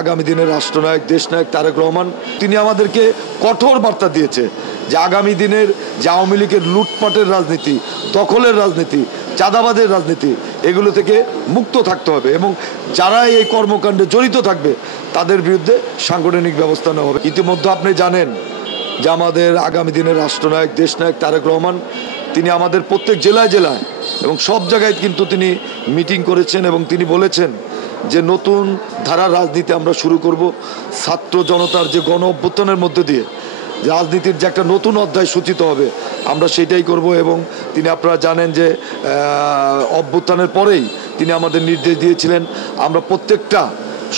আগামী দিনের রাষ্ট্রনায়ক দেশনায়ক তারেক রহমান তিনি আমাদেরকে কঠোর বার্তা দিয়েছে যে আগামী দিনের যে আওয়ামী লীগের লুটপাটের রাজনীতি, দখলের রাজনীতি, চাঁদাবাজের রাজনীতি, এগুলো থেকে মুক্ত থাকতে হবে এবং যারা এই কর্মকাণ্ডে জড়িত থাকবে তাদের বিরুদ্ধে সাংগঠনিক ব্যবস্থা নেওয়া হবে। ইতিমধ্যে আপনি জানেন যে আমাদের আগামী দিনের রাষ্ট্রনায়ক দেশনায়ক তারেক রহমান তিনি আমাদের প্রত্যেক জেলায় জেলায় এবং সব জায়গায় কিন্তু তিনি মিটিং করেছেন এবং তিনি বলেছেন যে নতুন ধারার রাজনীতি আমরা শুরু করব। ছাত্র জনতার যে গণ অভ্যুত্থানের মধ্যে দিয়ে রাজনীতির যে একটা নতুন অধ্যায় সূচিত হবে আমরা সেটাই করব। এবং তিনি আপনারা জানেন যে অভ্যুত্থানের পরেই তিনি আমাদের নির্দেশ দিয়েছিলেন আমরা প্রত্যেকটা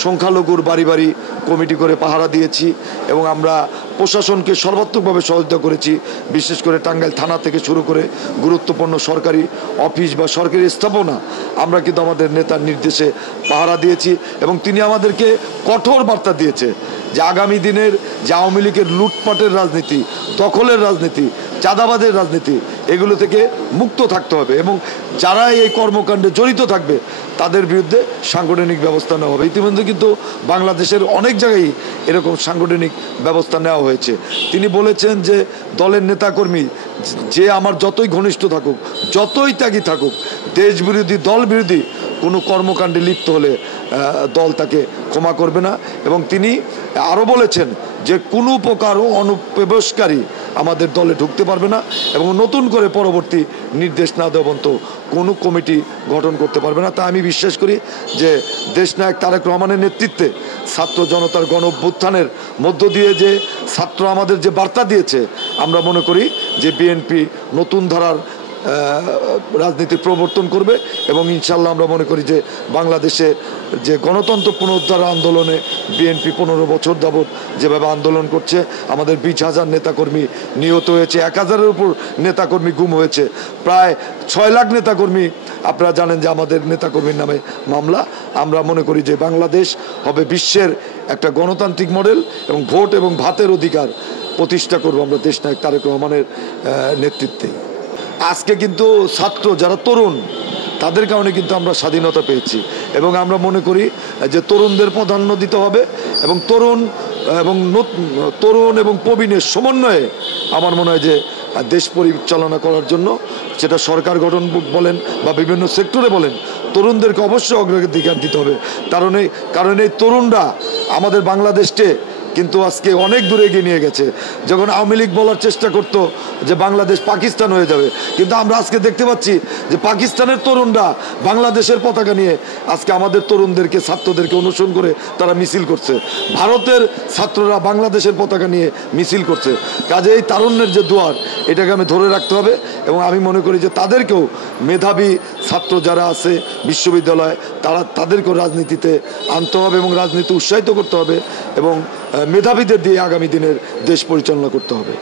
সংখ্যালঘুর বাড়ি বাড়ি কমিটি করে পাহারা দিয়েছি এবং আমরা প্রশাসনকে সর্বাত্মকভাবে সহযোগিতা করেছি। বিশেষ করে টাঙ্গাইল থানা থেকে শুরু করে গুরুত্বপূর্ণ সরকারি অফিস বা সরকারি স্থাপনা আমরা কিন্তু আমাদের নেতার নির্দেশে পাহারা দিয়েছি এবং তিনি আমাদেরকে কঠোর বার্তা দিয়েছে যে আগামী দিনের যে আওয়ামী লীগের লুটপাটের রাজনীতি, দখলের রাজনীতি, চাঁদাবাজের রাজনীতি, এগুলো থেকে মুক্ত থাকতে হবে এবং যারা এই কর্মকাণ্ডে জড়িত থাকবে তাদের বিরুদ্ধে সাংগঠনিক ব্যবস্থা নেওয়া হবে। ইতিমধ্যে কিন্তু বাংলাদেশের অনেক জায়গায় এরকম সাংগঠনিক ব্যবস্থা নেওয়া হয়েছে। তিনি বলেছেন যে দলের নেতাকর্মী যে আমার যতই ঘনিষ্ঠ থাকুক, যতই ত্যাগী থাকুক, দেশ বিরোধী দল বিরোধী কোনো কর্মকাণ্ডে লিপ্ত হলে দল তাকে ক্ষমা করবে না। এবং তিনি আরও বলেছেন যে কোনো প্রকার অনুপ্রবেশকারী আমাদের দলে ঢুকতে পারবে না এবং নতুন করে পরবর্তী নির্দেশ না দেওয়া পর্যন্ত কোনো কমিটি গঠন করতে পারবে না। তা আমি বিশ্বাস করি যে দেশনায়ক তারেক রহমানের নেতৃত্বে ছাত্র জনতার গণ অভ্যুত্থানের মধ্য দিয়ে যে ছাত্র আমাদের যে বার্তা দিয়েছে আমরা মনে করি যে বিএনপি নতুন ধারার রাজনীতির প্রবর্তন করবে এবং ইনশাল্লাহ আমরা মনে করি যে বাংলাদেশে যে গণতন্ত্র পুনরুদ্ধার আন্দোলনে বিএনপি 15 বছর যাবৎ যেভাবে আন্দোলন করছে, আমাদের 20,000 নেতাকর্মী নিহত হয়েছে, 1000-এর উপর নেতাকর্মী গুম হয়েছে, প্রায় 6 লাখ নেতাকর্মী আপনারা জানেন যে আমাদের নেতাকর্মীর নামে মামলা। আমরা মনে করি যে বাংলাদেশ হবে বিশ্বের একটা গণতান্ত্রিক মডেল এবং ভোট এবং ভাতের অধিকার প্রতিষ্ঠা করব আমরা দেশনায়ক তারেক রহমানের নেতৃত্বে। আজকে কিন্তু ছাত্র যারা তরুণ তাদের কারণে কিন্তু আমরা স্বাধীনতা পেয়েছি এবং আমরা মনে করি যে তরুণদের প্রাধান্য দিতে হবে এবং তরুণ এবং প্রবীণের সমন্বয়ে আমার মনে হয় যে দেশ পরিচালনা করার জন্য সেটা সরকার গঠন বলেন বা বিভিন্ন সেক্টরে বলেন তরুণদেরকে অবশ্যই অগ্রাধিকার দিতে হবে। কারণ এই তরুণরা আমাদের বাংলাদেশকে কিন্তু আজকে অনেক দূরে এগিয়ে নিয়ে গেছে। যখন আওয়ামী লীগ বলার চেষ্টা করতো যে বাংলাদেশ পাকিস্তান হয়ে যাবে, কিন্তু আমরা আজকে দেখতে পাচ্ছি যে পাকিস্তানের তরুণরা বাংলাদেশের পতাকা নিয়ে আজকে আমাদের তরুণদেরকে ছাত্রদেরকে অনুসরণ করে তারা মিছিল করছে। ভারতের ছাত্ররা বাংলাদেশের পতাকা নিয়ে মিছিল করছে। কাজে এই তারুণ্যের যে দুয়ার এটাকে আমি ধরে রাখতে হবে এবং আমি মনে করি যে তাদেরকেও মেধাবী ছাত্র যারা আছে বিশ্ববিদ্যালয় তাদেরকেও রাজনীতিতে আনতে হবে এবং রাজনীতি উৎসাহিত করতে হবে এবং মেধাবীদের দিয়ে আগামী দিনের দেশ পরিচালনা করতে হবে।